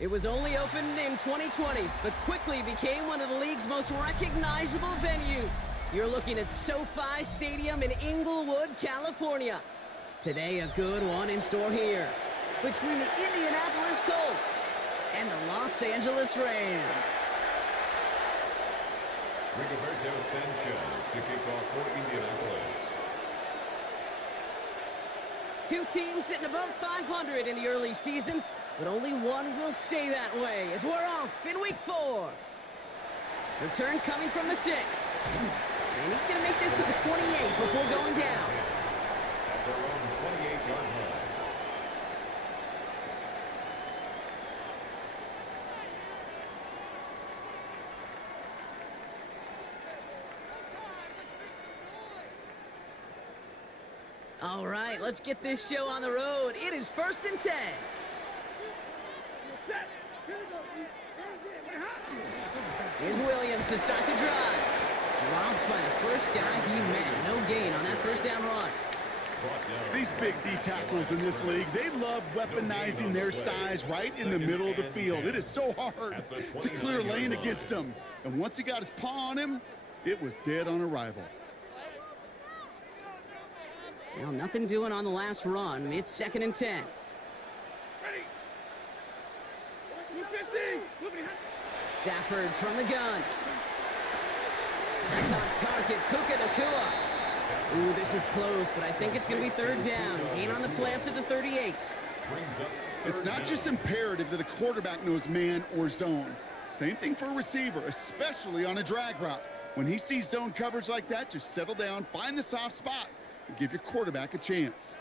It was only opened in 2020, but quickly became one of the league's most recognizable venues. You're looking at SoFi Stadium in Inglewood, California. Today, a good one in store here between the Indianapolis Colts and the Los Angeles Rams. Rigoberto Sanchez to kick off for Indianapolis. Two teams sitting above 500 in the early season, but only one will stay that way as we're off in week 4. Return coming from the 6. And he's going to make this to the 28 before going down. At their own 28-yard line. All right, let's get this show on the road. It is 1st and 10. Here's Williams to start the drive. Dropped by the first guy he met. No gain on that first down run. These big D tackles in this league, they love weaponizing their size right in the middle of the field. It is so hard to clear lane against him. And once he got his paw on him, it was dead on arrival. Well, nothing doing on the last run. It's 2nd and 10. Stafford from the gun. That's on target. Puka Nacua. Ooh, this is close, but I think it's going to be 3rd down. Gain on the play up to the 38. It's not just imperative that a quarterback knows man or zone. Same thing for a receiver, especially on a drag route. When he sees zone coverage like that, just settle down, find the soft spot, and give your quarterback a chance.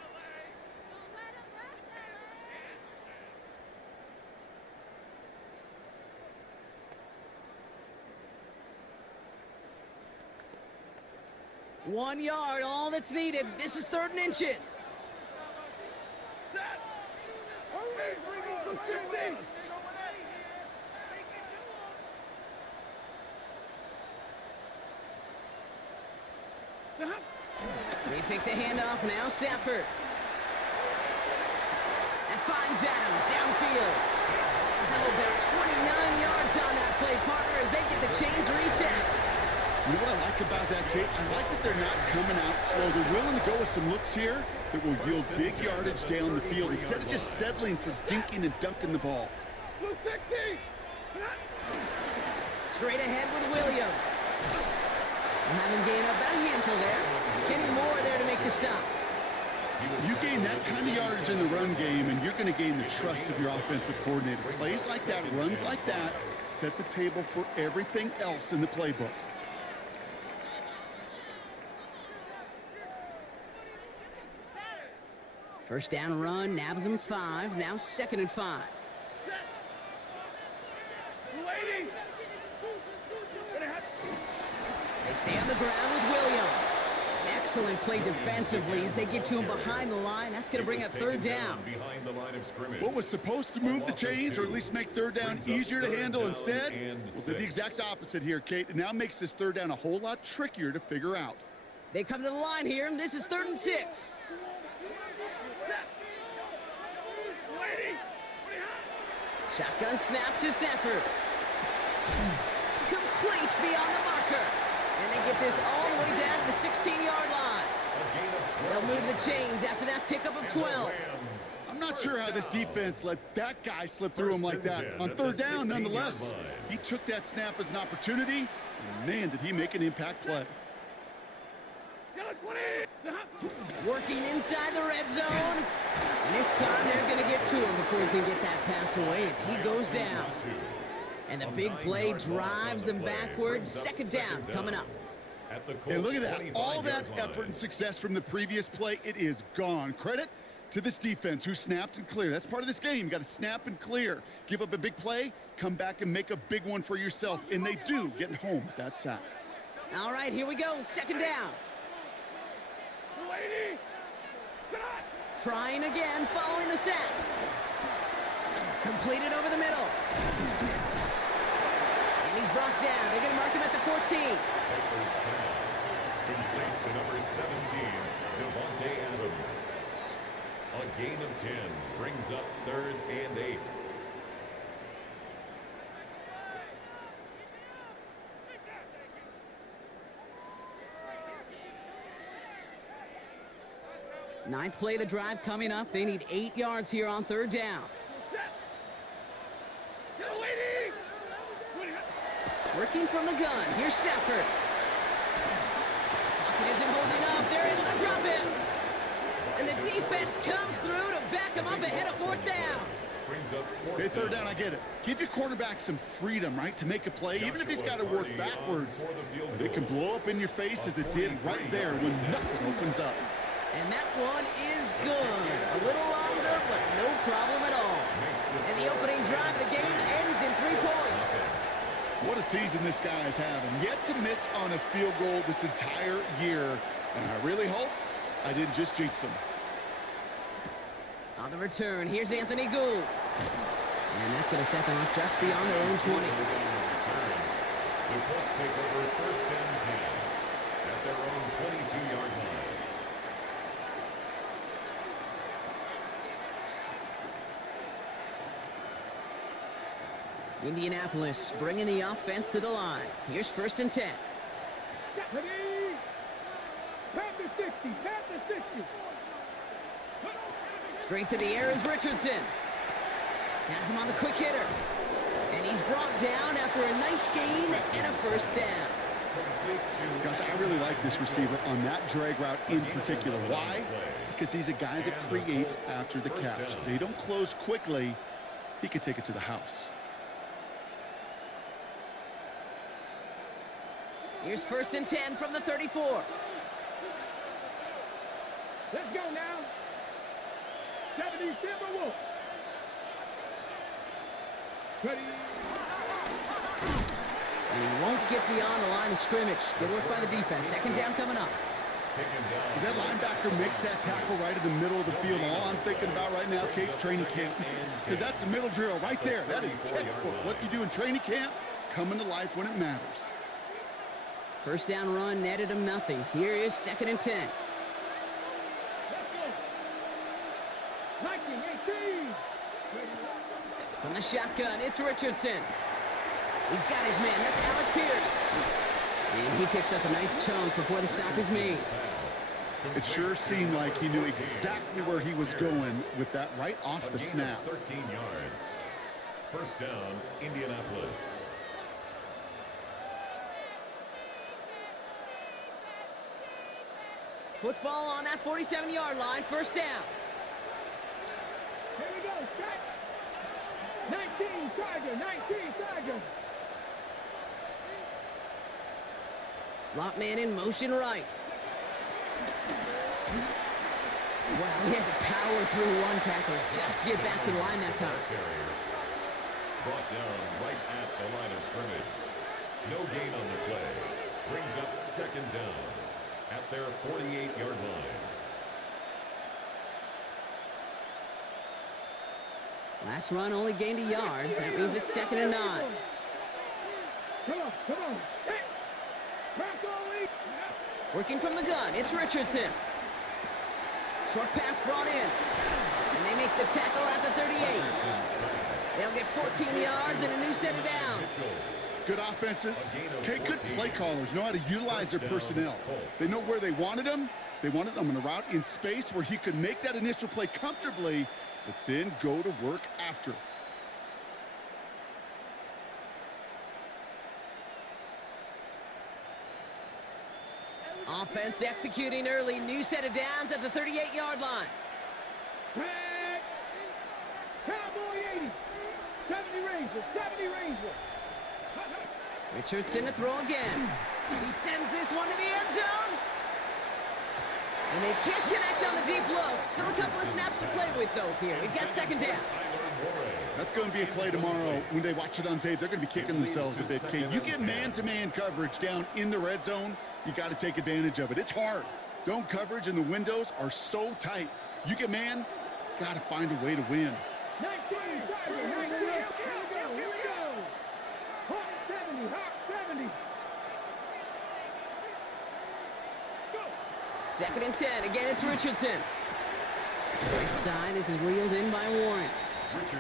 One yard, all that's needed. This is 3rd and inches. They think the handoff now, Stafford. That finds Adams downfield. How about 29 yards on that play, partner, as they get the chains reset. You know what I like about that, Kate? I like that they're not coming out slow. They're willing to go with some looks here that will yield big yardage down the field instead of just settling for dinking and dunking the ball. Straight ahead with Williams. Having gained up that handful there. Kenny Moore there to make the stop. You gain that kind of yardage in the run game, and you're going to gain the trust of your offensive coordinator. Plays like that, runs like that, set the table for everything else in the playbook. First down run, nabs him 5, now 2nd and 5. They stay on the ground with Williams. Excellent play defensively as they get to him behind the line. That's going to bring up 3rd down. What was supposed to move the chains, or at least make 3rd down easier to handle instead, well, did the exact opposite here, Kate. It now makes this 3rd down a whole lot trickier to figure out. They come to the line here, and this is 3rd and 6. Shotgun snap to Stafford. Complete beyond the marker. And they get this all the way down to the 16-yard line. They'll move the chains after that pickup of 12. I'm not sure how this defense let that guy slip through him like that. On 3rd down, nonetheless, he took that snap as an opportunity, and man, did he make an impact play. Working inside the red zone. And this time they're going to get to him before he can get that pass away as he goes down. And the big play drives them backwards. 2nd down coming up. And look at that. All that effort and success from the previous play, it is gone. Credit to this defense who snapped and cleared. That's part of this game. You got to snap and clear. Give up a big play, come back and make a big one for yourself. And they do, getting home with that sack. All right, here we go. 2nd down. Trying again, following the sack. Completed over the middle. And he's brought down. They're going to mark him at the 14. Complete to number 17, Devontae Adams. A gain of 10 brings up 3rd and 8. Ninth play of the drive coming up. They need 8 yards here on third down. Working from the gun. Here's Stafford. Pocket isn't holding up. They're able to drop it. And the defense comes through to back him up ahead of fourth down. Hey, third down, I get it. Give your quarterback some freedom, right, to make a play, even if he's got to work backwards. But it can blow up in your face as it did right there when nothing opens up. And that one is good. A little longer, but no problem at all. And the opening drive of the game ends in 3 points. What a season this guy is having. Yet to miss on a field goal this entire year. And I really hope I didn't just jinx him. On the return, here's Anthony Gould. And that's going to set them up just beyond their own 20. The Colts take over first and 10 at their own 22-yard line. Indianapolis bringing the offense to the line. Here's first and 10. Straight to the air is Richardson. Has him on the quick hitter. And he's brought down after a nice gain and a first down. Gosh, I really like this receiver on that drag route in particular. Why? Because he's a guy that creates after the catch. They don't close quickly. He could take it to the house. Here's first and 10 from the 34. Let's go now. 70 Timberwolves. Ready. And he won't get beyond the line of scrimmage. Good work by the defense. Second down coming up. As that linebacker makes that tackle right in the middle of the field, all I'm thinking about right now, Kate's training camp. Because that's a middle drill right there. That is textbook. What you do in training camp, coming to life when it matters. First down run netted him nothing. Here is second and 10. From the shotgun, it's Richardson. He's got his man. That's Alec Pierce. And he picks up a nice chunk before the stop is made. It sure seemed like he knew exactly where he was going with that right off the snap. 13 yards. First down, Indianapolis. Football on that 47-yard line. First down. Here we go. Strike. 19 Tiger. 19 Tiger. Slot man in motion right. Wow, he had to power through one tackle just to get back to the line that time. Brought down right at the line of scrimmage. No gain on the play. Brings up second down at their 48-yard line. Last run only gained a yard. That means it's second and 9. Come on, come on. Hey. Working from the gun, it's Richardson. Short pass brought in. And they make the tackle at the 38. They'll get 14 yards and a new set of downs. Good offenses. Okay, good play callers know how to utilize their personnel. They know where they wanted them. They wanted them on a route in space where he could make that initial play comfortably, but then go to work after. Offense executing early. New set of downs at the 38-yard line. Cowboy 80. 70 Ranger. 70 Ranger. Richardson to throw again. He sends this one to the end zone. And they can't connect on the deep look. Still a couple of snaps to play with, though, here. We've got second down. That's going to be a play tomorrow. When they watch it on tape, they're going to be kicking themselves a bit. Kate, you get man-to-man coverage down in the red zone, you got to take advantage of it. It's hard. Zone coverage and the windows are so tight. You get man, got to find a way to win. 19, 19, here we go, here we go. Hawk 70, Hawk 70. Go. Second and 10. Again, it's Richardson. Right side, this is reeled in by Warren.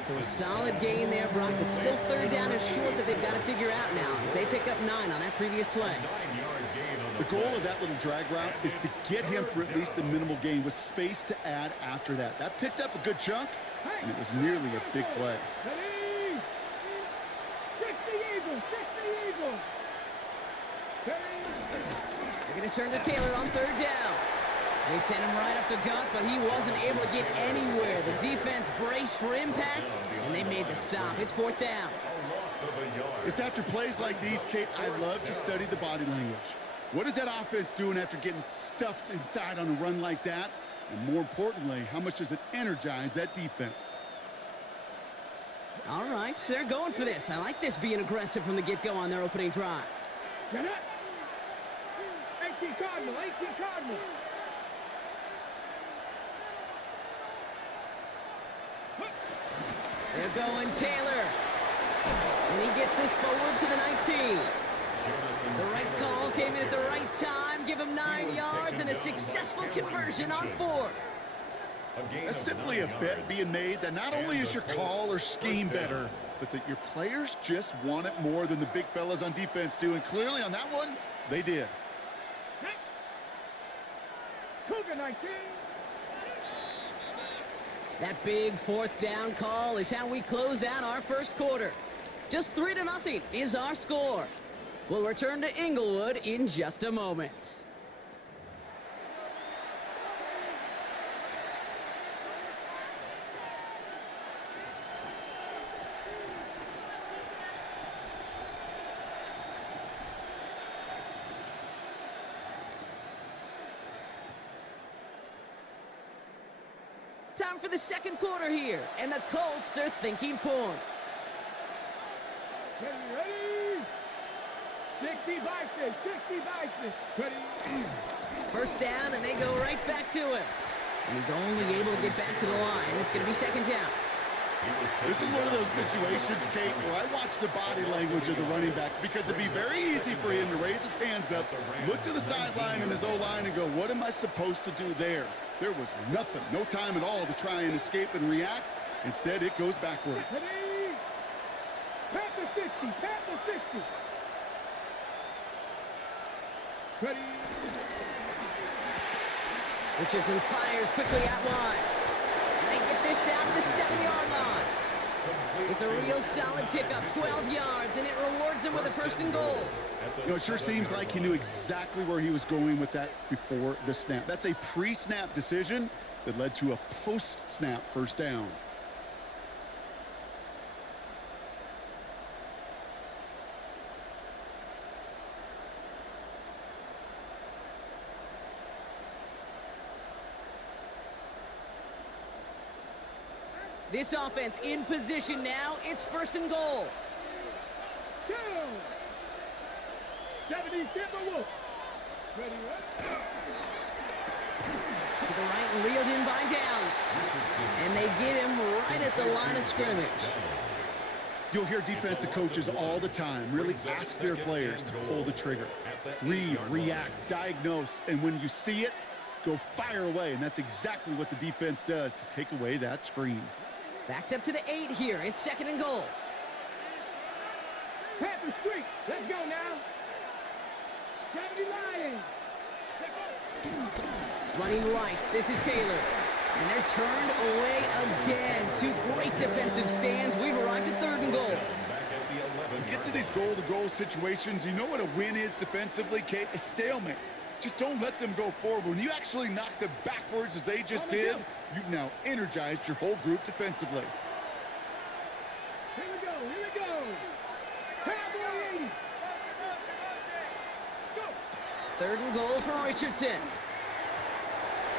So a solid gain there, Brock, but still third down is short that they've got to figure out now as they pick up 9 on that previous play. The goal of that little drag route is to get him for at least a minimal gain with space to add after that. That picked up a good chunk, and it was nearly a big play. Ready? 60 Eagles, 60 Eagles. They're going to turn to Taylor on third down. They sent him right up the gut, but he wasn't able to get anywhere. The defense braced for impact, and they made the stop. It's fourth down. It's after plays like these, Kate, I love to study the body language. What is that offense doing after getting stuffed inside on a run like that? And more importantly, how much does it energize that defense? All right, so they're going for this. I like this being aggressive from the get-go on their opening drive. Get up. 18 Cardinal, 18 Cardinal. They're going Taylor. And he gets this forward to the 19. The right call came in at the right time. Give him 9 yards and a successful conversion on 4th. That's simply a bet being made that not only is your call or scheme better, but that your players just want it more than the big fellas on defense do. And clearly on that one, they did. Cougar 19. That big 4th down call is how we close out our first quarter. Just 3-0 is our score. We'll return to Inglewood in just a moment. Time for the second quarter here, and the Colts are thinking points. Ready? 60 Bison, 60 Bison. Ready? First down, and they go right back to him. And he's only able to get back to the line. It's going to be second down. This is one of those situations, Kate, where I watch the body language of the running back because it'd be very easy for him to raise his hands up, look to the sideline and his O-line and go, what am I supposed to do there? There was nothing, no time at all to try and escape and react. Instead, it goes backwards. Ready? Panther 60, Panther 60. Ready? Richardson fires quickly out wide. And they get this down to the 7-yard line. It's a real solid pickup, 12 yards, and it rewards him with a first and goal. You know, it sure seems like he knew exactly where he was going with that before the snap. That's a pre-snap decision that led to a post-snap first down. This offense in position now. It's first and goal. Down. 70 Timberwolves. Ready? To the right and reeled in by Downs. And they get him right at the line of scrimmage. You'll hear defensive coaches all the time really ask their players to pull the trigger. Read, react, diagnose, and when you see it, go fire away. And that's exactly what the defense does to take away that screen. Backed up to the 8 here. It's second and goal. Panther Street. Let's go now. 70 Lions. Running right. This is Taylor. And they're turned away again. 2 great defensive stands. We've arrived at third and goal. You get to these goal-to-goal situations, you know what a win is defensively, Kate? A stalemate. Just don't let them go forward. When you actually knock them backwards as they just did, you've now energized your whole group defensively. Here we go. Here we go. Cowboy 80. Go. Third and goal for Richardson.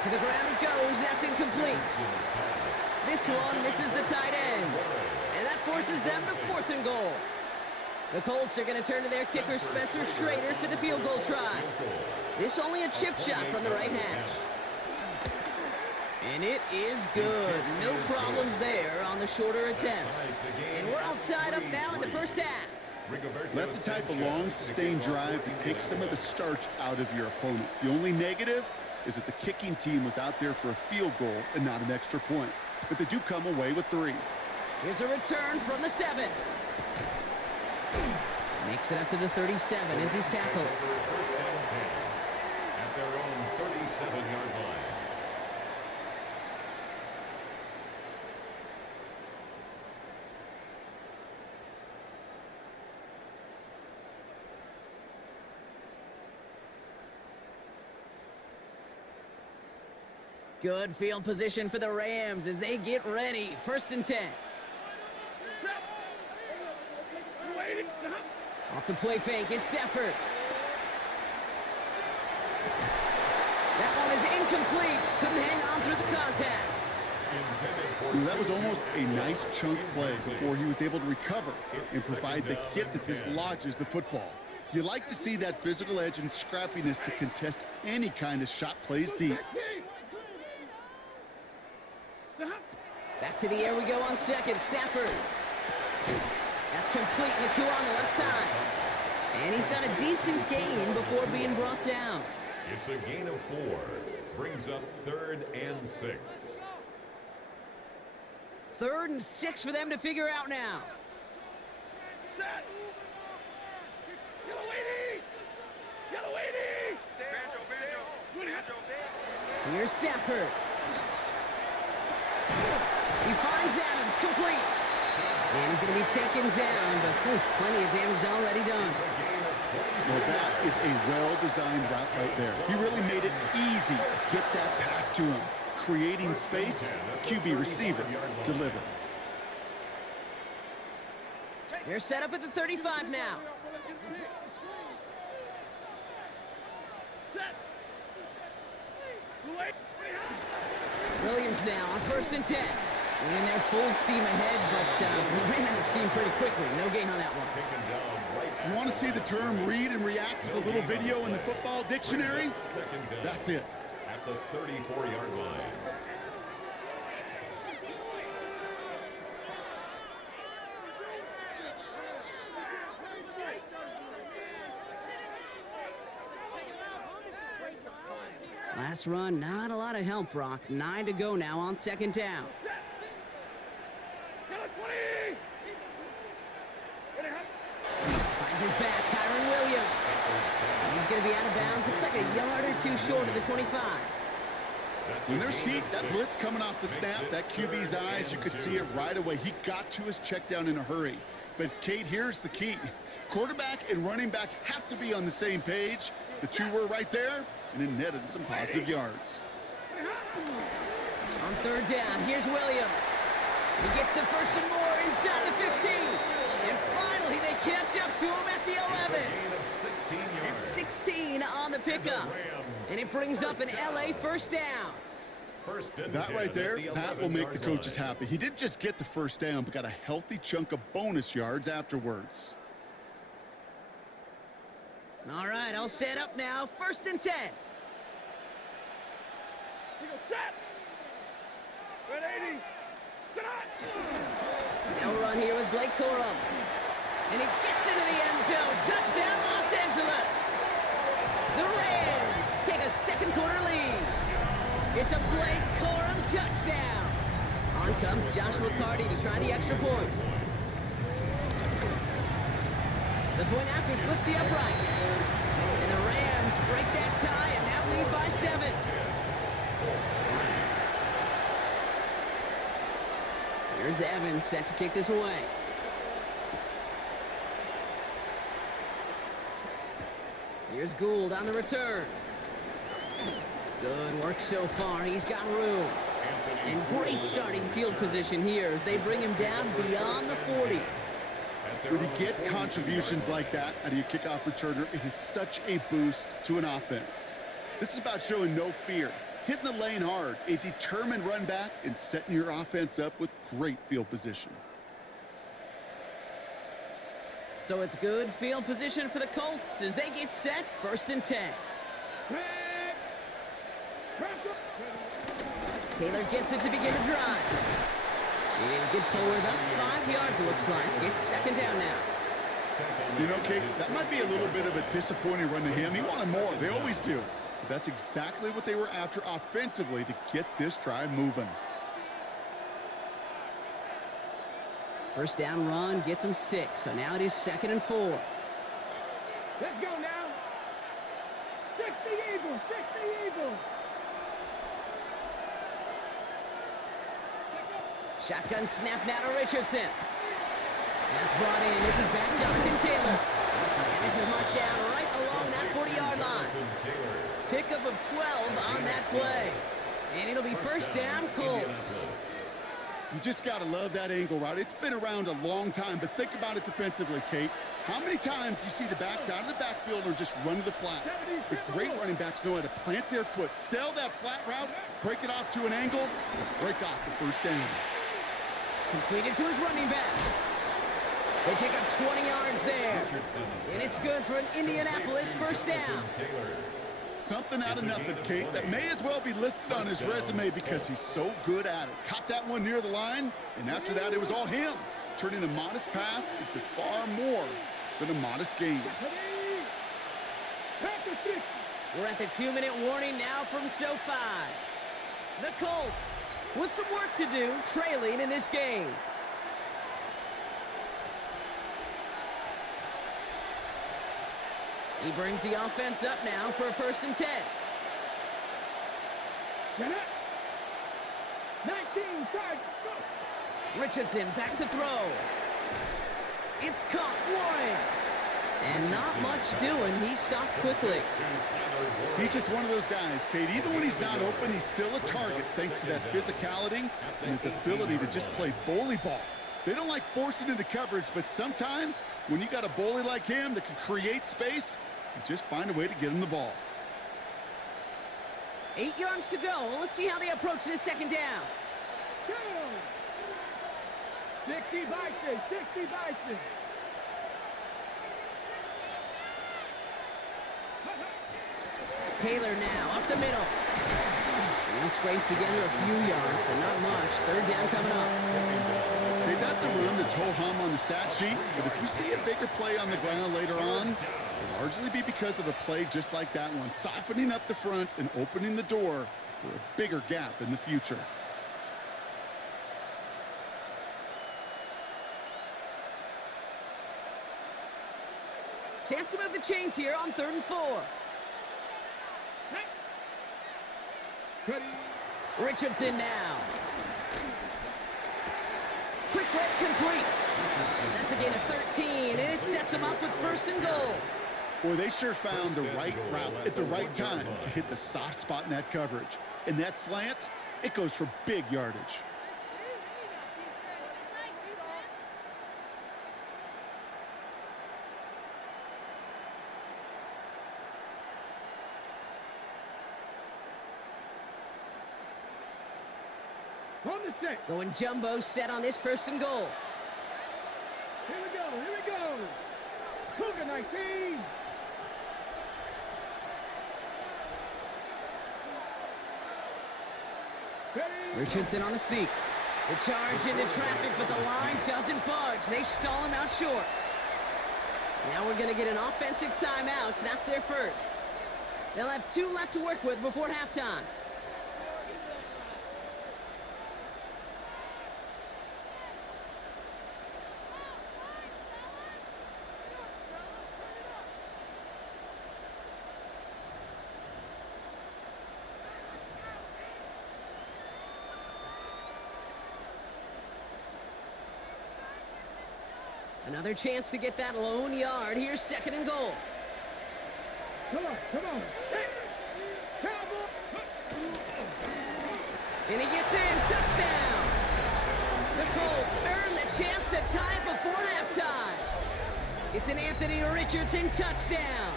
To the ground it goes. That's incomplete. This one misses the tight end. And that forces them to fourth and goal. The Colts are going to turn to their kicker, Spencer Schrader, for the field goal try. This only a chip shot from the right hash. And it is good. No problems there on the shorter attempt. And we're all tied up now in the first half. That's the type of long, sustained drive that takes some of the starch out of your opponent. The only negative is that the kicking team was out there for a field goal and not an extra point. But they do come away with 3. Here's a return from the 7. Makes it up to the 37 as he's tackled. First and 10 at their own 37-yard line. Good field position for the Rams as they get ready. First and 10. Off the play fake, it's Stafford. That one is incomplete. Couldn't hang on through the contact. That was almost a nice chunk play before he was able to recover and provide the hit that dislodges the football. You like to see that physical edge and scrappiness to contest any kind of shot plays deep. Back to the air we go on second. Stafford. That's complete. Naku on the left side. And he's got a decent gain before being brought down. It's a gain of 4. Brings up 3rd and 6. 3rd and 6 for them to figure out now. Here's Stafford. He finds Adams, complete. And he's going to be taken down, but plenty of damage already done. Well, that is a well-designed route right there. He really made it easy to get that pass to him. Creating space, QB receiver deliver. They're set up at the 35 now. Williams now on 1st and 10. Went in there full steam ahead, but we ran out of steam pretty quickly. No gain on that one. You want to see the term read and react with a little video in the football dictionary? That's it. At the 34-yard line. Last run, not a lot of help, Brock. 9 to go now on 2nd down. Finds his back, Kyron Williams. And he's going to be out of bounds. Looks like a yard or 2 short of the 25. When there's heat, that blitz coming off the snap, that QB's eyes, you could see it right away. He got to his check down in a hurry. But, Kate, here's the key. Quarterback and running back have to be on the same page. The two were right there, and it netted some positive yards. On 3rd down, here's Williams. He gets the first and more inside the 15. And finally, they catch up to him at the 11. That's 16 on the pickup. And it brings up an LA first down. That right there, that will make the coaches happy. He didn't just get the first down, but got a healthy chunk of bonus yards afterwards. All right, I'll set up now. 1st and 10. They'll run here with Blake Corum. And he gets into the end zone. Touchdown, Los Angeles. The Rams take a 2nd quarter lead. It's a Blake Corum touchdown. On comes Joshua Carty to try the extra point. The point after splits the upright. And the Rams break that tie and now lead by 7. Here's Evans set to kick this away. Here's Gould on the return. Good work so far. He's got room. And great starting field position here as they bring him down beyond the 40. When you get contributions like that out of your kickoff returner, it is such a boost to an offense. This is about showing no fear, hitting the lane hard, a determined run back, and setting your offense up with great field position. So it's good field position for the Colts as they get set 1st and 10. Taylor gets it to begin the drive. And get forward about 5 yards, it looks like. It's 2nd down now. You know, Kate, that might be a little bit of a disappointing run to him. He wanted more. They always do. But that's exactly what they were after offensively to get this drive moving. First down run gets him 6, so now it is 2nd and 4. Let's go now. 60 Eagles, 60 Eagles. Shotgun snap now to Richardson. That's brought in. This is back Jonathan Taylor. And this is marked down right along that 40-yard line. Pickup of 12 on that play. And it'll be first down, Colts. You just got to love that angle route. It's been around a long time, but think about it defensively, Kate. How many times do you see the backs out of the backfield or just run to the flat? The great running backs know how to plant their foot, sell that flat route, break it off to an angle, and break off the first down. Completed to his running back. They pick up 20 yards there. And it's good for an Indianapolis first down. Something out of nothing, Kate, that may as well be listed on his resume because he's so good at it. Caught that one near the line, and after that, it was all him. Turning a modest pass into far more than a modest gain. We're at the 2-minute warning now from SoFi. The Colts with some work to do, trailing in this game. He brings the offense up now for a 1st and 10. 19, 5, go. Richardson back to throw. It's caught, Warren. And not much doing. He stopped quickly. He's just one of those guys, Kate. Even when he's not open, he's still a target thanks to that physicality and his ability to just play bully ball. They don't like forcing into coverage, but sometimes when you got a bully like him that can create space, you just find a way to get him the ball. 8 yards to go. Let's see how they approach this 2nd down. Go. 60 Bison, 60 Bison. Taylor now up the middle. He scraped together a few yards, but not much. 3rd down coming up. Hey, that's a run that's ho-hum on the stat sheet, but if you see a bigger play on the ground later on, it'll largely be because of a play just like that one, softening up the front and opening the door for a bigger gap in the future. Chance to move the chains here on 3rd and 4. Richardson now. Quick slant complete. That's a gain of 13, and it sets him up with 1st and goal. Boy, they sure found the right route at the right time to hit the soft spot in that coverage. And that slant, it goes for big yardage. On the set. Going jumbo set on this 1st and goal. Here we go, here we go. Cougar 19. Richardson on the sneak. The charge into traffic, but the line doesn't budge. They stall him out short. Now we're going to get an offensive timeout. That's their first. They'll have 2 left to work with before halftime. Another chance to get that lone yard. Here's 2nd and goal. Come on, come on. Hey, Cowboy. And he gets in. Touchdown. The Colts earn the chance to tie it before halftime. It's an Anthony Richardson touchdown.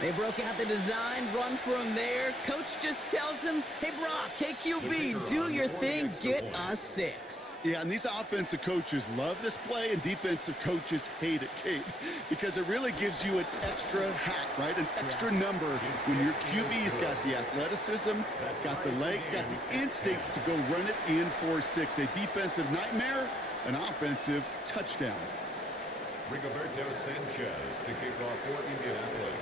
They broke out the design, run from there. Coach just tells him, hey, Brock, KQB, do your thing, get us 6. Yeah, and these offensive coaches love this play, and defensive coaches hate it, Kate, because it really gives you an extra hat, right? An extra number when your QB's got the athleticism, got the legs, got the instincts to go run it in for 6. A defensive nightmare, an offensive touchdown. Rigoberto Sanchez to kick off for Indianapolis.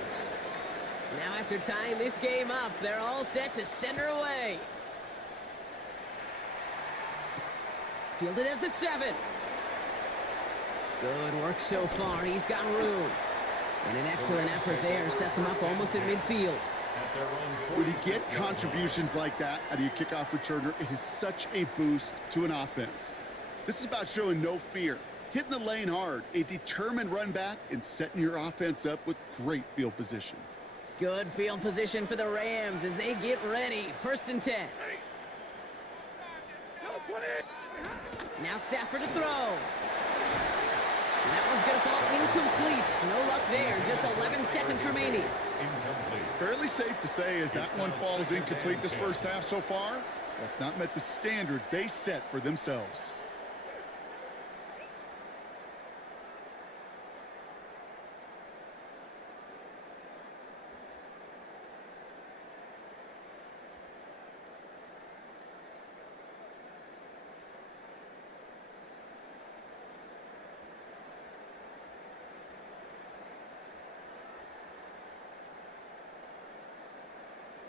Now after tying this game up, they're all set to center away. Fielded at the 7. Good work so far. He's got room. And an excellent effort there. Sets him up almost at midfield. When you get contributions like that out of your kickoff returner, it is such a boost to an offense. This is about showing no fear, hitting the lane hard, a determined run back, and setting your offense up with great field position. Good field position for the Rams as they get ready. 1st and 10. Now Stafford to throw. And that one's going to fall incomplete. No luck there. Just 11 seconds remaining. Fairly safe to say as that one falls incomplete this first half so far, that's not met the standard they set for themselves.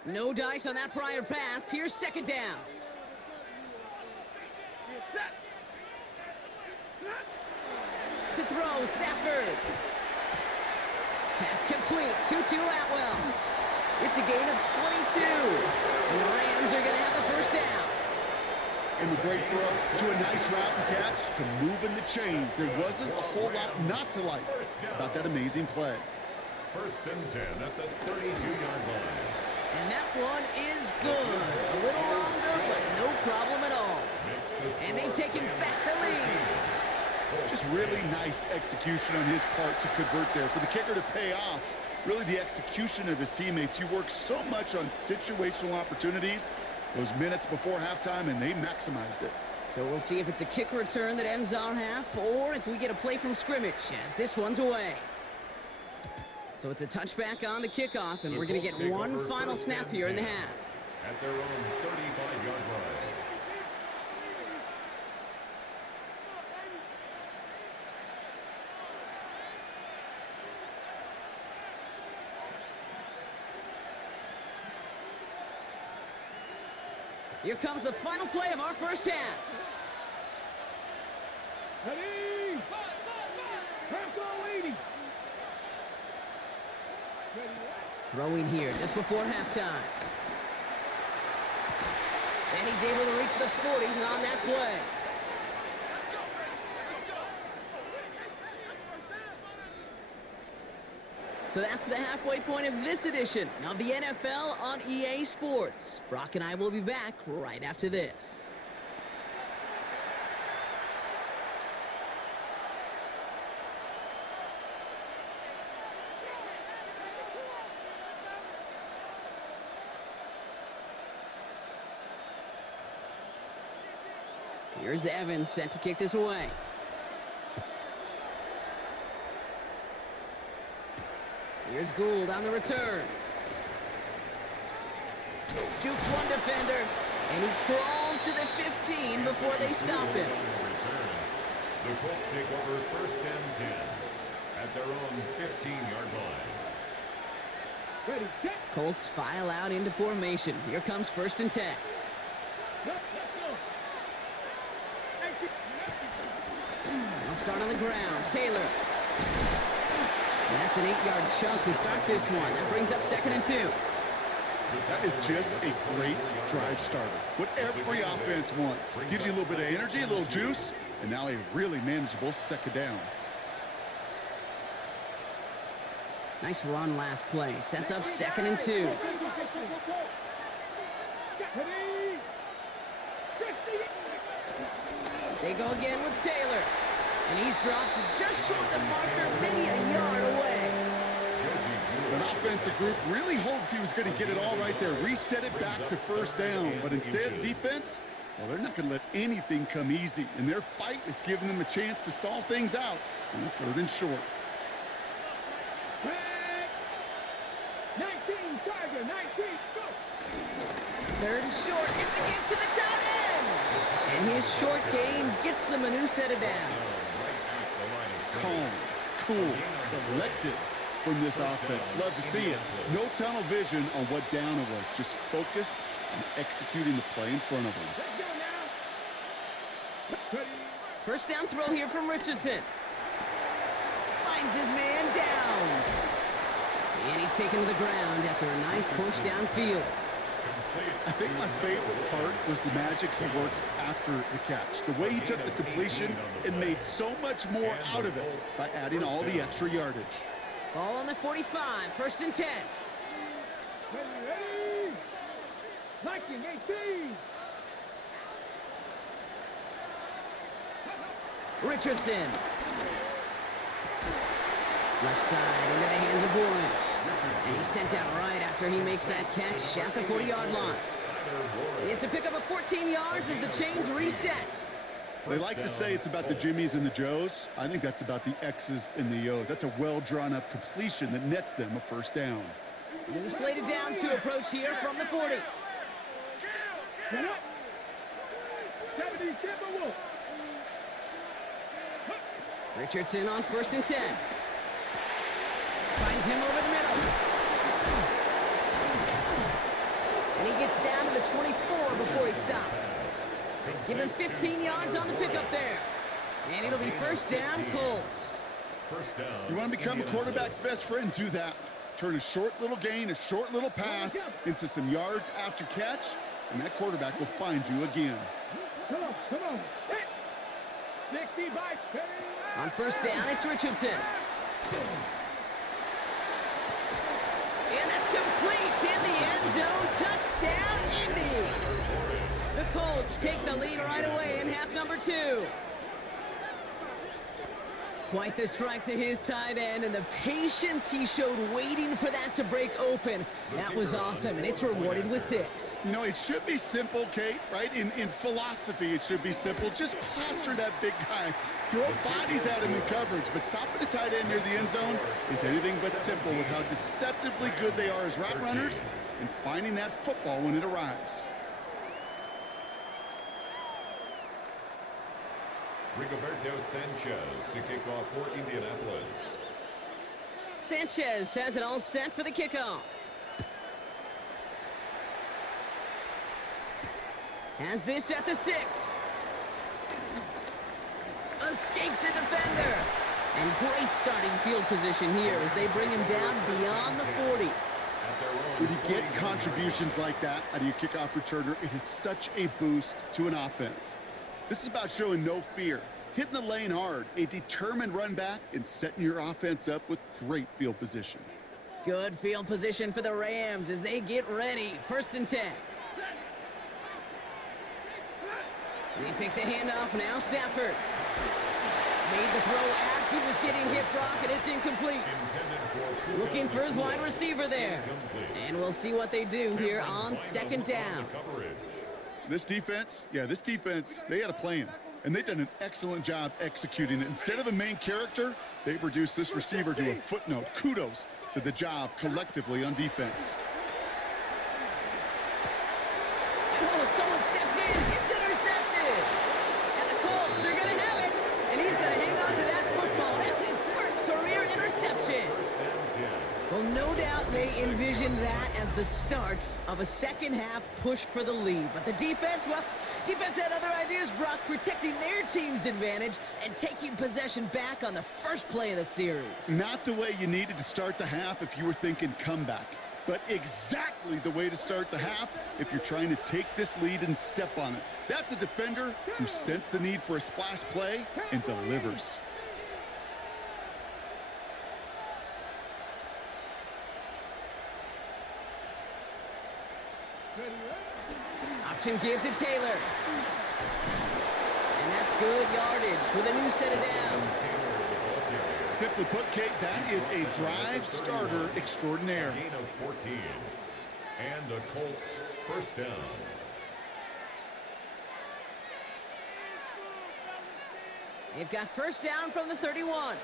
No dice on that prior pass. Here's 2nd down. To throw, Stafford. Pass complete. 2-2 Atwell. It's a gain of 22. And the Rams are going to have the 1st down. And the great throw to a nice route and catch to moving the chains. There wasn't a whole lot not to like about that amazing play. 1st and 10 at the 32-yard line. And that one is good. A little longer, but no problem at all. And they've taken back the lead. Just really nice execution on his part to convert there. For the kicker to pay off, really the execution of his teammates. He works so much on situational opportunities those minutes before halftime, and they maximized it. So we'll see if it's a kick return that ends our half, or if we get a play from scrimmage, as this one's away. So it's a touchback on the kickoff, and we're going to get one final snap here in the half. At their own 35-yard line. Here comes the final play of our first half. Ready? Half goal 80. Throwing here just before halftime. And he's able to reach the 40 on that play. So that's the halfway point of this edition of the NFL on EA Sports. Brock and I will be back right after this. Here's Evans set to kick this away. Here's Gould on the return. Jukes one defender, and he crawls to the 15 before they stop him. The Colts take over 1st and 10 at their own 15-yard line. Ready, set. Colts file out into formation. Here comes 1st and 10. They'll start on the ground. Taylor. That's an 8-yard chunk to start this one. That brings up 2nd and 2. That is just a great drive starter. What every offense wants. Gives you a little bit of energy, a little juice, and now a really manageable 2nd down. Nice run last play. Sets up 2nd and 2. They go again with Taylor. And he's dropped just short of the marker, maybe a yard away. An offensive group really hoped he was going to get it all right there, reset it back to 1st down. But instead, the defense, well, they're not going to let anything come easy. And their fight is giving them a chance to stall things out on the 3rd and short. 19, Tiger, 19, go. 3rd and short. It's a gift to the tight end. And his short gain gets them a new set of downs. Calm, cool, collected from this offense. Love to see it. No tunnel vision on what down it was. Just focused on executing the play in front of them. Let's go First down throw here from Richardson. Finds his man down. And he's taken to the ground after a nice push downfield. I think my favorite part was the magic he worked after the catch. The way he took the completion and made so much more out of it by adding all the extra yardage. Ball on the 45, first and 10. Ready. Liking 18. Richardson. Left side into the hands of Warren. And he's sent out right after he makes that catch at the 40-yard line. It's a pickup of 14 yards as the chains reset. They like to say it's about the Jimmies and the Joes. I think that's about the X's and the O's. That's a well-drawn-up completion that nets them a first down. New slated downs to approach here from the 40. Set up. 70 Timberwolves. Richardson on first and 10. Finds him over the middle. And he gets down to the 24 before he stopped. Give him 15 yards on the pickup there. And it'll be first down, Colts. You want to become a quarterback's best friend, do that. Turn a short little gain, a short little pass into some yards after catch, and that quarterback will find you again. Come on. 60 by 10. On first down, it's Richardson. And that's complete in the end zone. Touchdown, Indy. The Colts take the lead right away in half number 2. Quite the strike to his tight end, and the patience he showed waiting for that to break open. That was awesome, and it's rewarded with 6. You know, it should be simple, Kate, right? In philosophy, it should be simple. Just plaster that big guy. Throw bodies at him in coverage, but stopping a tight end near the end zone is anything but simple with how deceptively good they are as route runners and finding that football when it arrives. Rigoberto Sanchez to kick off for Indianapolis. Sanchez has it all set for the kickoff. Has this at the 6. Escapes a defender. And great starting field position here as they bring him down beyond the 40. When you get contributions like that out of your kickoff returner, it is such a boost to an offense. This is about showing no fear, hitting the lane hard, a determined run back, and setting your offense up with great field position. Good field position for the Rams as they get ready. First and 10. They pick the handoff now. Stafford made the throw as he was getting hit, Brock, and it's incomplete. Looking for his wide receiver there. And we'll see what they do here on second down. This defense, they had a plan, and they've done an excellent job executing it. Instead of a main character, they've reduced this receiver to a footnote. Kudos to the job collectively on defense. And oh, someone stepped in. It's intercepted. And the Colts are going to have it. And he's going to hang on to that football. That's his first career interception. Well, no doubt they envisioned that as the start of a second-half push for the lead. But the defense, well, defense had other ideas, Brock, protecting their team's advantage and taking possession back on the first play of the series. Not the way you needed to start the half if you were thinking comeback, but exactly the way to start the half if you're trying to take this lead and step on it. That's a defender who sensed the need for a splash play and delivers. Option give to Taylor. And that's good yardage with a new set of downs. Simply put, Kate, that is a drive starter extraordinaire. Gain of 14. And the Colts first down. They've got first down from the 31.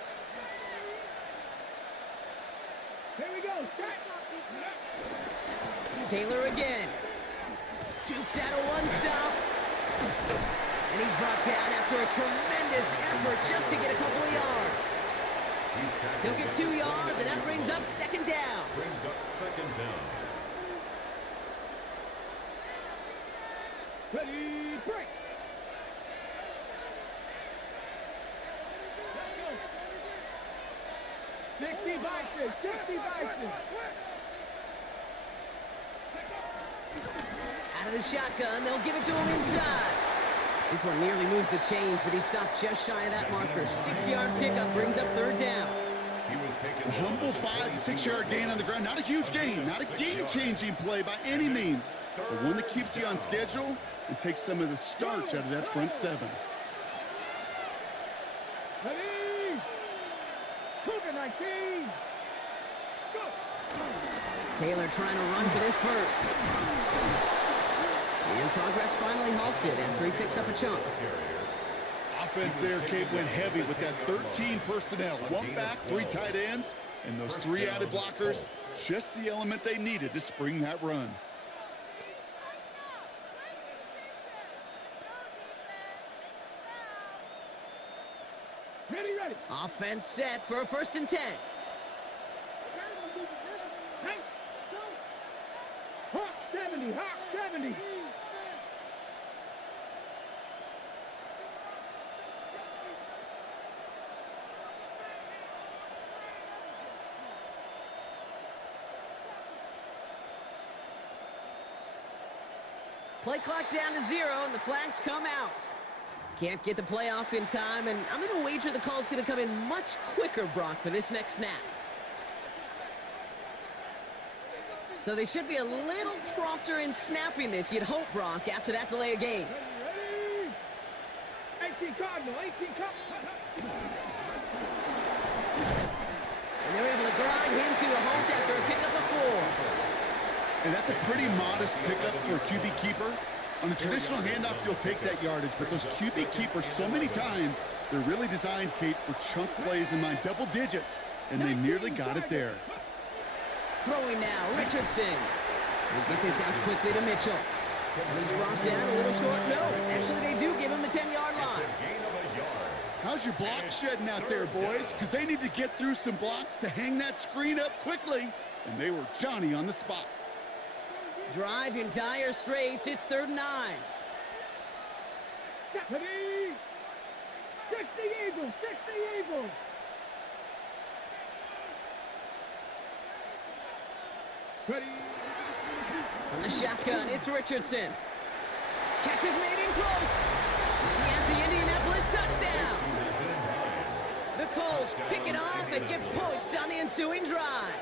Here we go. Taylor again. Jukes out a one-stop. And he's brought down after a tremendous effort just to get a couple of yards. He'll get 2 yards, and that brings up second down. Brings up second down. Ready, break. bases, 60 bases. Out of the shotgun, they'll give it to him inside. This one nearly moves the chains, but he stopped just shy of that marker. 6-yard pickup brings up third down. He was taken A humble 5 to 6 yard gain on the ground. Not a huge gain, not a game-changing play by any means, but one that keeps you on schedule and takes some of the starch out of that front seven. Ready? Cougar 19. Go. Taylor trying to run for this first. And progress finally halted after he picks up a chunk. Offense there, Kate, went heavy with that 13 personnel. 1 back, 3 tight ends, and those 3 added blockers. Just the element they needed to spring that run. Ready, ready. Offense set for a 1st and 10. Hey. Hawk 70, Hawk 70. Play clock down to 0, and the flags come out. Can't get the play off in time, and I'm going to wager the call's going to come in much quicker, Brock, for this next snap. So they should be a little prompter in snapping this, you'd hope, Brock, after that delay of game. Ready? 18 Cardinal, 18 Cardinal. And they're able to grind him to a halt after a pickup of 4. And that's a pretty modest pickup for a QB keeper. On a traditional handoff, you'll take that yardage, but those QB keepers, so many times, they're really designed, Kate, for chunk plays in mind, double digits, and they nearly got it there. Throwing now, Richardson. We'll get this out quickly to Mitchell. And he's brought down a little short. No, actually they do give him the 10-yard line. How's your block shedding out there, boys? Because they need to get through some blocks to hang that screen up quickly, and they were Johnny on the spot. Drive in dire straits. It's 3rd and 9. Ready? 60 Eagles, 60 Eagles. Ready? From the shotgun, it's Richardson. Catch is made in close. He has the Indianapolis touchdown. The Colts pick it off and get points on the ensuing drive.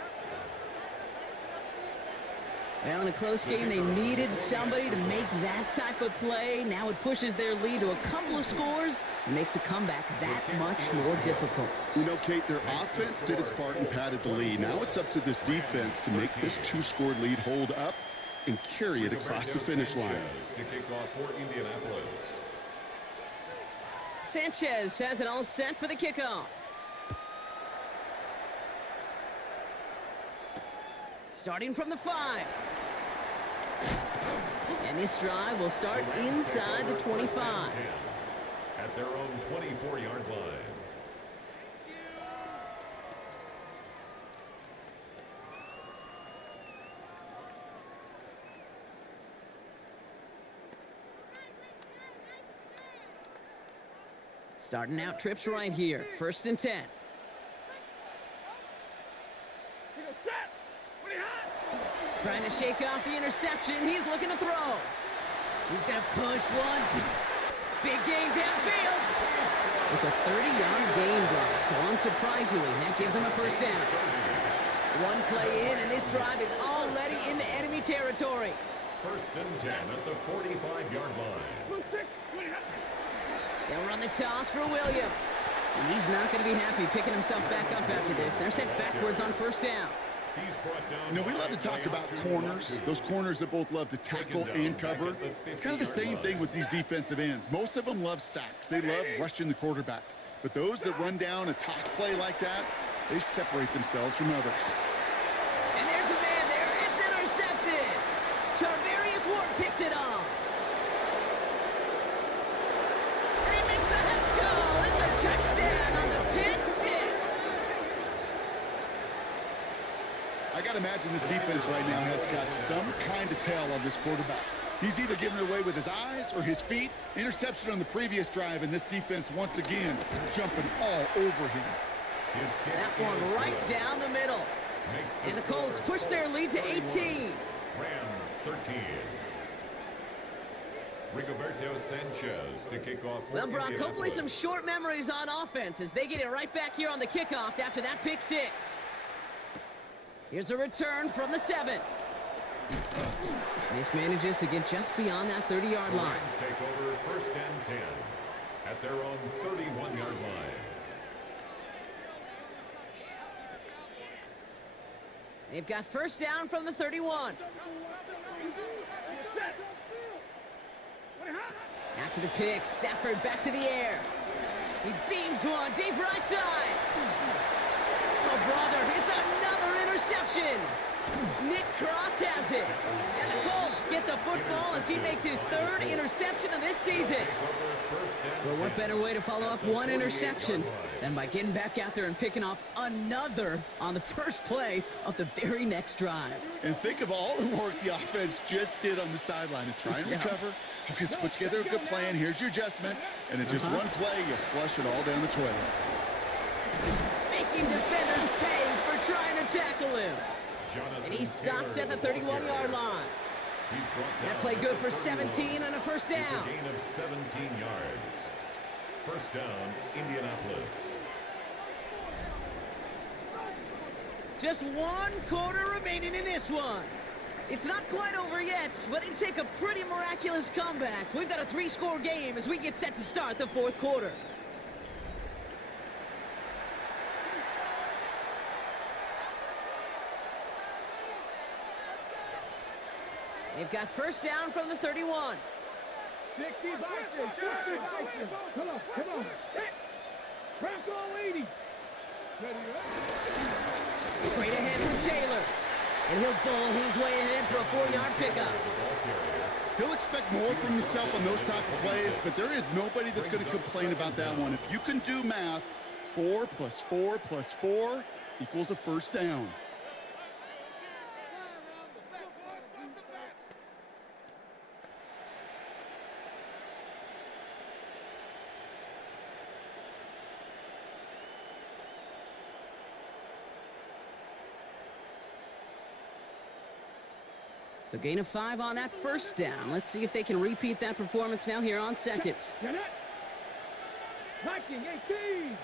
Well, in a close game, they needed somebody to make that type of play. Now it pushes their lead to a couple of scores and makes a comeback that much more difficult. You know, Kate, their offense did its part and padded the lead. Now it's up to this defense to make this 2-score lead hold up and carry it across the finish line. To kick off for Indianapolis. Sanchez has it all set for the kickoff. Starting from the 5. And this drive will start inside the 25. At their own 24-yard line. Starting out trips right here. 1st and 10. Trying to shake off the interception. He's looking to throw. He's going to push one. Big gain downfield. It's a 30-yard gain block, so unsurprisingly, that gives him a 1st down. One play in, and this drive is already into enemy territory. 1st and 10 at the 45-yard line. They'll run the toss for Williams. And he's not going to be happy picking himself back up after this. They're sent backwards on 1st down. You know, we love to talk about corners, those corners that both love to tackle and cover. It's kind of the same thing with these defensive ends. Most of them love sacks. They love rushing the quarterback. But those that run down a toss play like that, they separate themselves from others. And there's a man there. It's intercepted. Charvarius Ward picks it off. And he makes the Hef go. It's a touchdown on the pick 6. I got to imagine this defense right now has got some kind of tell on this quarterback. He's either giving it away with his eyes or his feet. Interception on the previous drive, and this defense once again jumping all over him. That one right down the middle. And the Colts push their lead to 18. Rams 13. Rigoberto Sanchez to kick off. Well, Brock, hopefully some short memories on offense as they get it right back here on the kickoff after that pick six. Here's a return from the 7. This manages to get just beyond that 30-yard line. Rams take over 1st and 10 at their own 31-yard line. They've got first down from the 31. After the pick, Stafford back to the air. He beams one deep right side. Oh, brother, it's another interception. Nick Cross has it. And the Colts get the football as he makes his 3rd interception of this season. Well, what better way to follow up one interception than by getting back out there and picking off another on the first play of the very next drive. And think of all the work the offense just did on the sideline to try and recover. Okay, let's put together a good plan. Here's your adjustment. And in just one play, you flush it all down the toilet. Making defenders pay for trying to tackle him. And he's stopped at the 31-yard line. That play good for 17 and a first down. It's a gain of 17 yards. First down, Indianapolis. Just 1 quarter remaining in this one. It's not quite over yet, but it'd take a pretty miraculous comeback. We've got a 3-score game as we get set to start the 4th quarter. They've got first down from the 31. 60 boxes. Come on. Bronco 80. Straight ahead with Taylor. And he'll bowl his way ahead for a 4-yard pickup. He'll expect more from himself on those type of plays, but there is nobody that's going to complain about that one. If you can do math, 4 plus 4 plus 4 equals a first down. So gain of 5 on that first down. Let's see if they can repeat that performance now here on second. Knocking 18.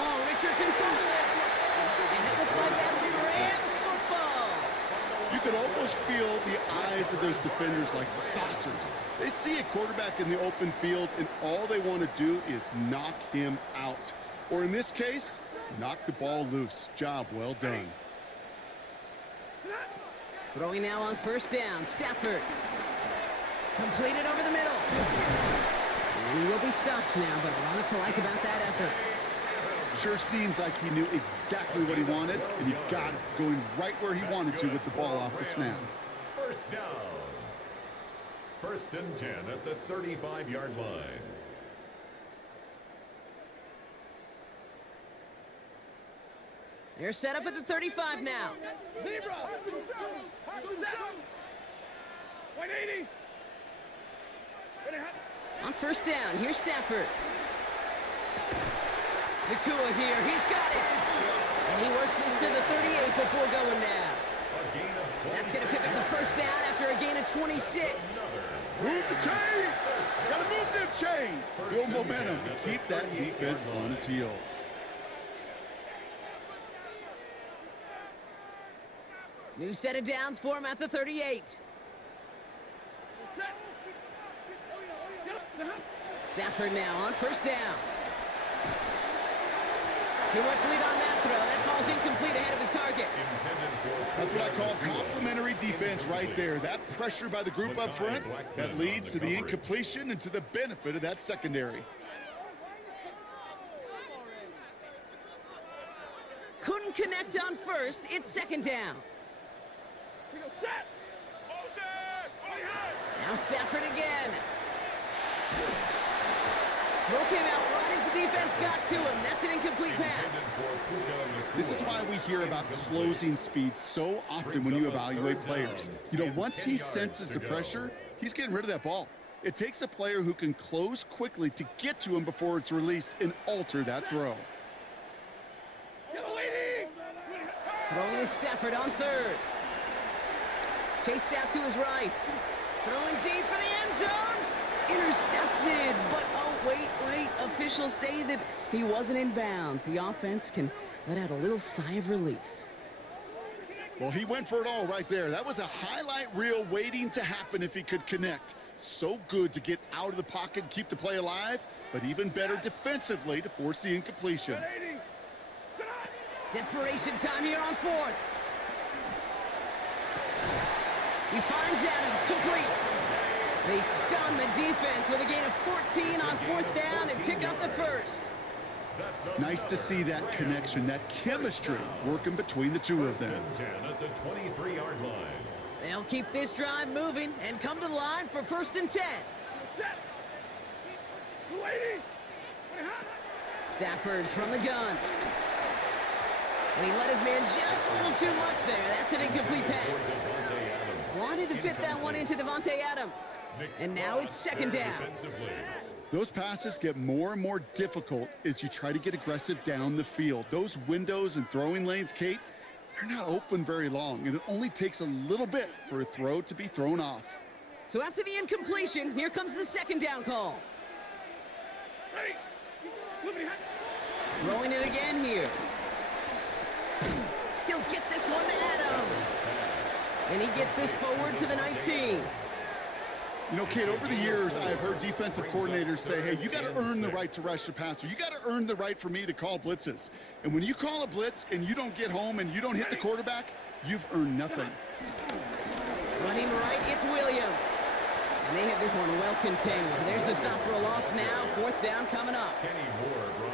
Oh, Richardson fumbled it. And it looks like that'll be Rams football. You could almost feel the eyes of those defenders like saucers. They see a quarterback in the open field, and all they want to do is knock him out. Or in this case, knock the ball loose. Job well done. Throwing now on first down. Stafford. Completed over the middle. And he will be stopped now, but a lot to like about that effort. Sure seems like he knew exactly what he wanted, and he got it going right where he wanted to with the ball off the snap. First down. 1st and 10 at the 35-yard line. They're set up at the 35 now. Zebra. 180. On first down, here's Stafford. Nakua here, he's got it. And he works this to the 38 before going down. That's going to pick up the first down after a gain of 26. Move the chains! Gotta move them chains! Build momentum and keep that defense on its heels. New set of downs for him at the 38. Stafford now on first down. Too much lead on that throw. That falls incomplete ahead of his target. That's what I call complimentary defense right there. That pressure by the group up front, that leads to the incompletion and to the benefit of that secondary. Couldn't connect on first. It's second down. Now Stafford again. Throw came out right as the defense got to him. That's an incomplete pass. This is why we hear about closing speed so often when you evaluate players. You know, once he senses the pressure, he's getting rid of that ball. It takes a player who can close quickly to get to him before it's released and alter that throw. Throwing is Stafford on third. Chased out to his right. Throwing deep for the end zone. Intercepted, but oh, wait. Officials say that he wasn't in bounds. The offense can let out a little sigh of relief. Well, he went for it all right there. That was a highlight reel waiting to happen if he could connect. So good to get out of the pocket and keep the play alive, but even better defensively to force the incompletion. Desperation time here on fourth. He finds Adams, complete. They stun the defense with a gain of 14 on fourth down and pick up the first. Nice to see that connection, that chemistry working between the two of them. At the 23-yard line. They'll keep this drive moving and come to the line for 1st and 10. Stafford from the gun. And he let his man just a little too much there. That's an incomplete pass. Wanted to fit that one into Davante Adams. And now it's 2nd down. Those passes get more and more difficult as you try to get aggressive down the field. Those windows and throwing lanes, Kate, they're not open very long, and it only takes a little bit for a throw to be thrown off. So after the incompletion, here comes the 2nd down call. Throwing it again here. He'll get this one to Adams. And he gets this forward to the 19. You know, Kate, over the years, I've heard defensive coordinators say, hey, you got to earn the right to rush the passer. You got to earn the right for me to call blitzes. And when you call a blitz and you don't get home and you don't hit the quarterback, you've earned nothing. Running right, it's Williams. And they have this one well contained. There's the stop for a loss now. 4th down coming up.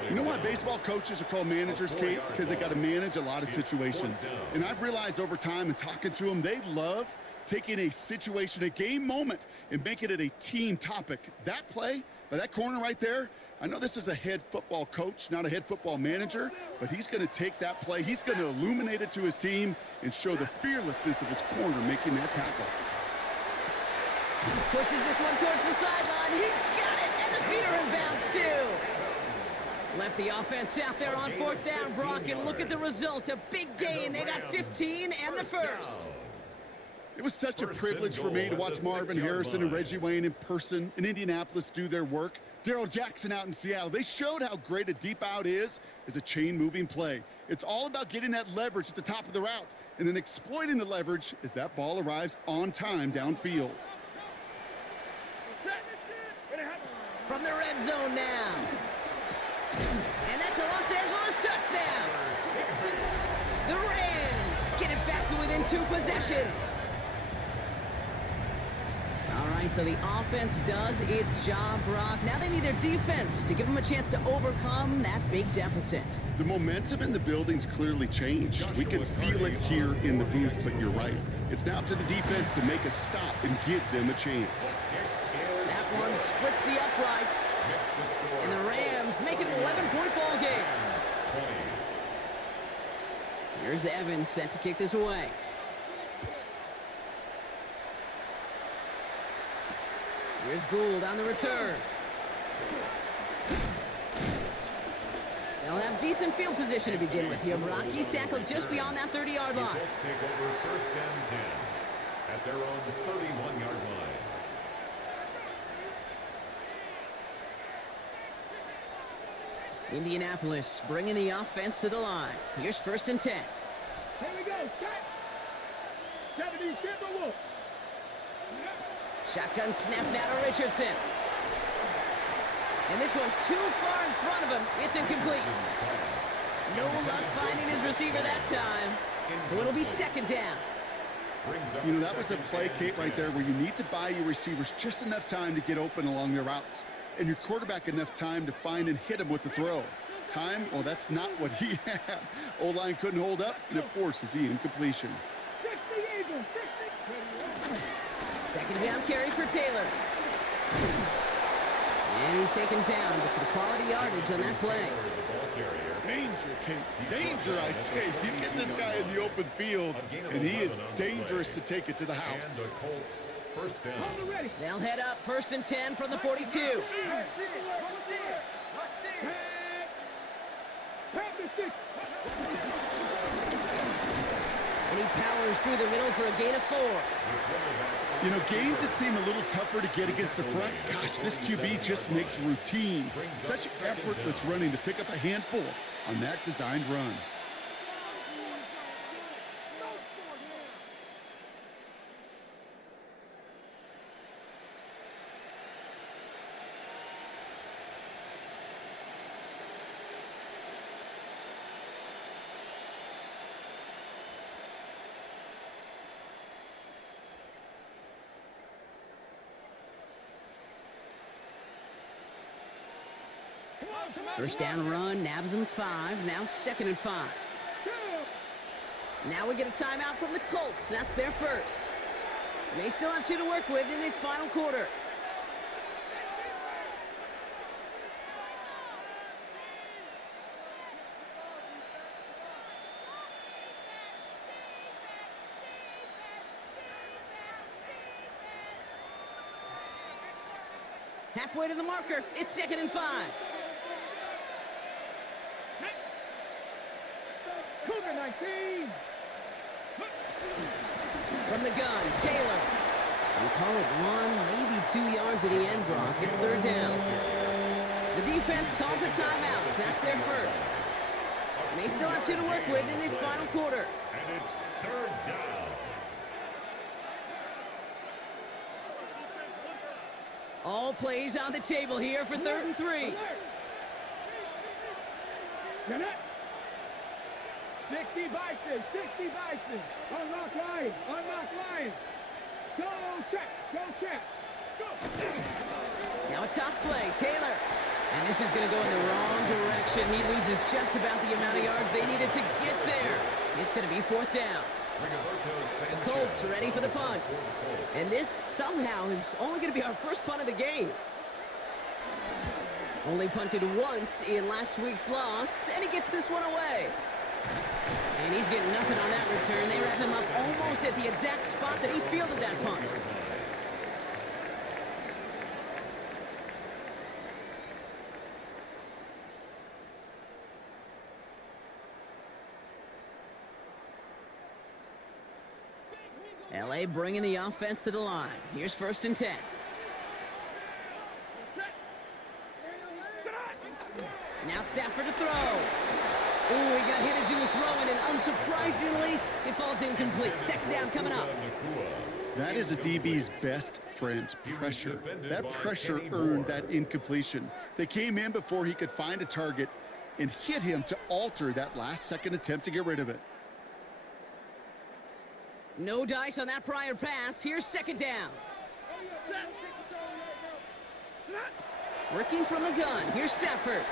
You know why baseball coaches are called managers, Kate? Because they got to manage a lot of situations. And I've realized over time and talking to them, they love taking a situation, a game moment, and making it a team topic. That play by that corner right there, I know this is a head football coach, not a head football manager, but he's going to take that play, he's going to illuminate it to his team and show the fearlessness of his corner making that tackle. Pushes this one towards the sideline. He's got it, and the feet are in bounds too. Left the offense out there on 4th down, Brock, and look at the result. A big gain. They got 15 and the first. It was such a privilege for me to watch Marvin Harrison and Reggie Wayne in person in Indianapolis do their work. Darrell Jackson out in Seattle. They showed how great a deep out is as a chain-moving play. It's all about getting that leverage at the top of the route and then exploiting the leverage as that ball arrives on time downfield. From the red zone now. And that's a Los Angeles touchdown. The Rams get it back to within 2 possessions. All right, so the offense does its job, Brock. Now they need their defense to give them a chance to overcome that big deficit. The momentum in the building's clearly changed. We can feel it here in the booth, but you're right. It's now up to the defense to make a stop and give them a chance. That one splits the uprights. And the Rams make it an 11-point ball game. Here's Evans set to kick this away. Here's Gould on the return. They'll have decent field position to begin with here. Rockies tackled just beyond that 30-yard line. Colts take over 1st and 10 at their own 31-yard line. Indianapolis bringing the offense to the line. Here's 1st and 10. Here we go. Set. 70 Timberwolves. Shotgun snap now to Richardson. And this one too far in front of him. It's incomplete. No luck finding his receiver that time. So it'll be 2nd down. You know, that was a play, Kate, right there where you need to buy your receivers just enough time to get open along their routes. And your quarterback enough time to find and hit him with the throw. Time, well, that's not what he had. O-line couldn't hold up, and it forces the incompletion. 60 Eagles. 2nd down carry for Taylor. And he's taken down, but some quality yardage on that play. Danger, Kate. Danger, I say. You get this guy in the open field, and he is dangerous to take it to the house. And the Colts first down. Hold it ready. They'll head up 1st and 10 from the 42. Pass the stick. And he powers through the middle for a gain of 4. You know, gains that seem a little tougher to get against the front, gosh, this QB just makes routine. Such effortless running to pick up a handful on that designed run. First down run, nabs him 5. Now 2nd and 5. Now we get a timeout from the Colts. That's their first. They still have 2 to work with in this final quarter. Halfway to the marker. It's 2nd and 5. Cougar 19. From the gun, Taylor. We'll call it 1, maybe 2 yards at the end, Brock. It's 3rd down. The defense calls a timeout. That's their first. They still have 2 to work with in this final quarter. And it's 3rd down. All plays on the table here for 3rd and 3. Get it. 60 Bison, 60 Bison. Unlock line, unlock line. Go check, go check. Go. Now a toss play, Taylor. And this is going to go in the wrong direction. He loses just about the amount of yards they needed to get there. It's going to be 4th down. The Colts ready for the punt. And this somehow is only going to be our first punt of the game. Only punted once in last week's loss, and he gets this one away. And he's getting nothing on that return. They wrap him up almost at the exact spot that he fielded that punt. LA bringing the offense to the line. Here's 1st and 10. Now Stafford to throw. Ooh, he got hit as he was throwing, and unsurprisingly, it falls incomplete. 2nd down coming up. That is a DB's best friend, pressure. That pressure earned that incompletion. They came in before he could find a target and hit him to alter that last-second attempt to get rid of it. No dice on that prior pass. Here's 2nd down. Working from the gun. Here's Stafford.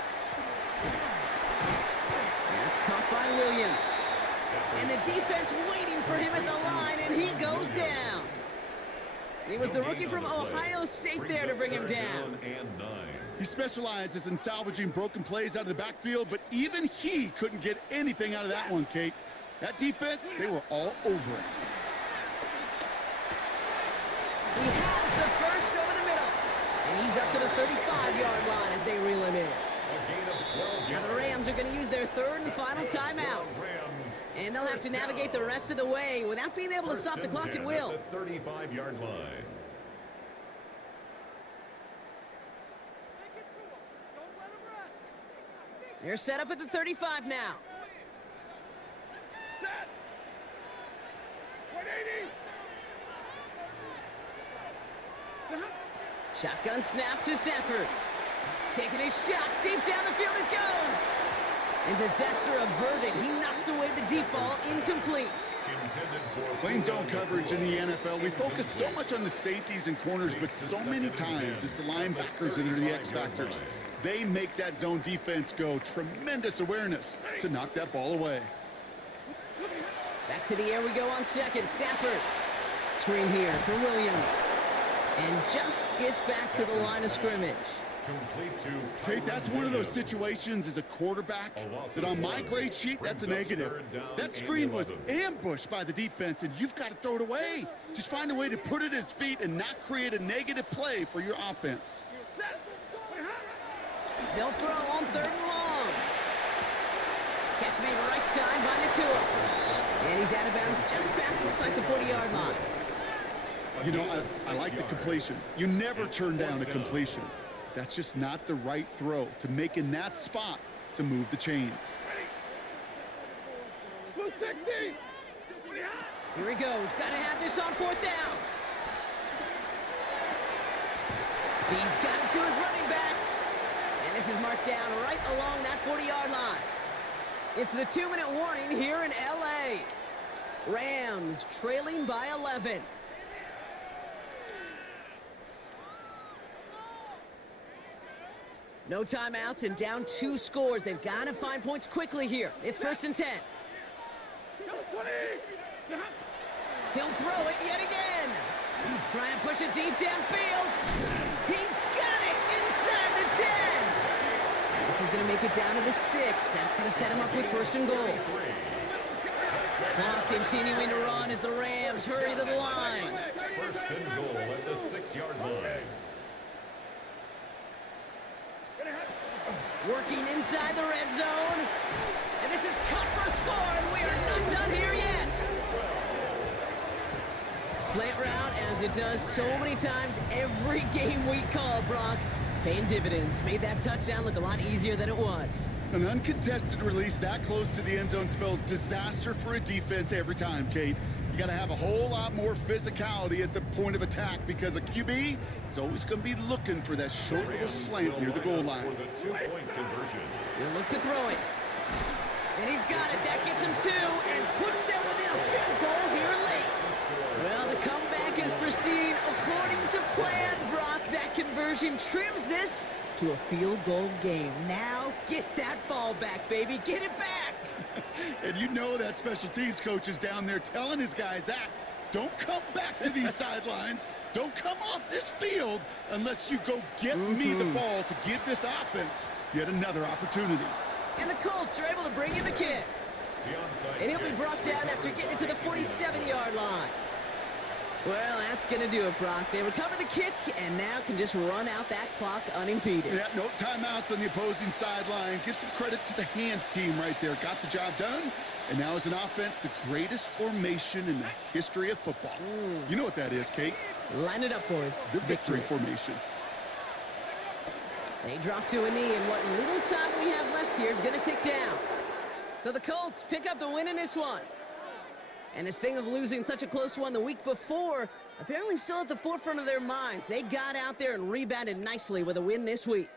That's caught by Williams. And the defense waiting for him at the line, and he goes down. It was the rookie from Ohio State there to bring him down. He specializes in salvaging broken plays out of the backfield, but even he couldn't get anything out of that one, Kate. That defense, they were all over it. He has the first over the middle. And he's up to the 35-yard line as they reel him in. Now the Rams are going to use their 3rd and final timeout. And they'll have to navigate the rest of the way without being able to stop the clock at will. 35-yard line. They're set up at the 35 now. Set. 180. Shotgun snap to Stafford. Taking a shot deep down the field it goes. And disaster averted. He knocks away the deep ball, incomplete. Playing zone coverage in the NFL, we focus so much on the safeties and corners, but so many times it's the linebackers that are the X factors. They make that zone defense go. Tremendous awareness to knock that ball away. Back to the air we go on 2nd. Stafford. Screen here for Williams. And just gets back to the line of scrimmage. Complete to Kate, that's one of those situations as a quarterback that on my grade sheet, that's a negative. That screen was ambushed by the defense, and you've got to throw it away. Just find a way to put it at his feet and not create a negative play for your offense. They'll throw on 3rd and long. Catch made right side by Nakua. And he's out of bounds just past, looks like, the 40-yard line. You know, I like the completion. You never turn down a completion. That's just not the right throw to make in that spot to move the chains. Here he goes. Got to have this on 4th down. He's got it to his running back. And this is marked down right along that 40-yard line. It's the 2-minute warning here in L.A. Rams trailing by 11. No timeouts and down 2 scores. They've got to find points quickly here. It's 1st and 10. He'll throw it yet again. Trying to push it deep downfield. He's got it inside the 10. This is going to make it down to the 6. That's going to set him up with 1st and goal. Clock continuing to run as the Rams hurry to the line. 1st and goal at the 6-yard line. Working inside the red zone. And this is cut for a score, and we are not done here yet. Slant route, as it does so many times every game we call, Brock. Paying dividends. Made that touchdown look a lot easier than it was. An uncontested release that close to the end zone spells disaster for a defense every time, Kate. You got to have a whole lot more physicality at the point of attack because a QB is always going to be looking for that short little slant near the goal line. For the 2-point conversion. He'll look to throw it. And he's got it. That gets him 2 and puts them within a field goal here late. Well, the comeback is proceeding according to plan, Brock. That conversion trims this to a field goal game. Now get that ball back, baby. Get it back. And you know that special teams coach is down there telling his guys that. Don't come back to these sidelines. Don't come off this field unless you go get me the ball to give this offense yet another opportunity. And the Colts are able to bring in the kick. And he'll be brought down after getting it to the 47-yard line. Well, that's going to do it, Brock. They recover the kick and now can just run out that clock unimpeded. Yeah, no timeouts on the opposing sideline. Give some credit to the hands team right there. Got the job done. And now as an offense, the greatest formation in the history of football. You know what that is, Kate? Line it up, boys. The victory formation. They drop to a knee, and what little time we have left here is going to tick down. So the Colts pick up the win in this one. And this thing of losing such a close one the week before, apparently still at the forefront of their minds. They got out there and rebounded nicely with a win this week.